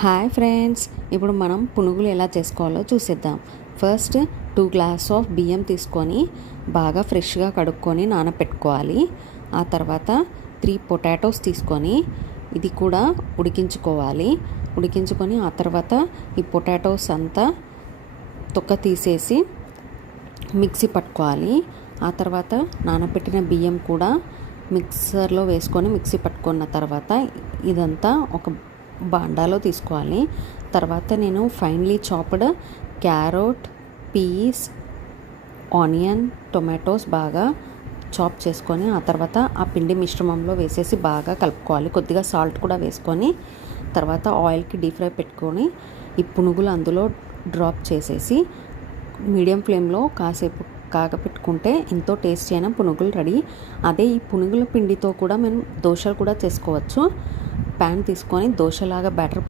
Hi friends, ఇప్పుడు మనం పునుగులు ఎలా చేసుకోవాలో చూసేద్దాం. ఫస్ట్ 2 గ్లాస్ ఆఫ్ బియ్యం తీసుకొని బాగా ఫ్రెష్గా కడుక్కొని నానబెట్టుకోవాలి. ఆ తర్వాత 3 పొటాటోస్ తీసుకొని ఇది కూడా ఉడికించుకొని ఆ తర్వాత ఈ పొటాటోస్ అంతా తొక్క తీసేసి మిక్సీ పట్టుకోవాలి. ఆ తర్వాత నానబెట్టిన బియ్యం కూడా మిక్సర్లో వేసుకొని మిక్సీ పట్టుకున్న తర్వాత ఇదంతా ఒక బాండాలో తీసుకోవాలి. తర్వాత నేను finely chopped carrot, peas, onion, tomatoes బాగా చాప్ చేసుకొని ఆ తర్వాత ఆ పిండి మిశ్రమంలో వేసేసి బాగా కలుపుకోవాలి. కొద్దిగా సాల్ట్ కూడా వేసుకొని తర్వాత ఆయిల్కి డీప్ ఫ్రై పెట్టుకొని ఈ పునుగులు అందులో డ్రాప్ చేసేసి మీడియం ఫ్లేమ్లో కాసేపు కాగపెట్టుకుంటే ఎంతో టేస్టీ అయిన పునుగులు రెడీ. అదే ఈ పునుగుల పిండితో కూడా మనం దోశలు కూడా చేసుకోవచ్చు. ప్యాన్ తీసుకొని దోశలాగా బ్యాటర్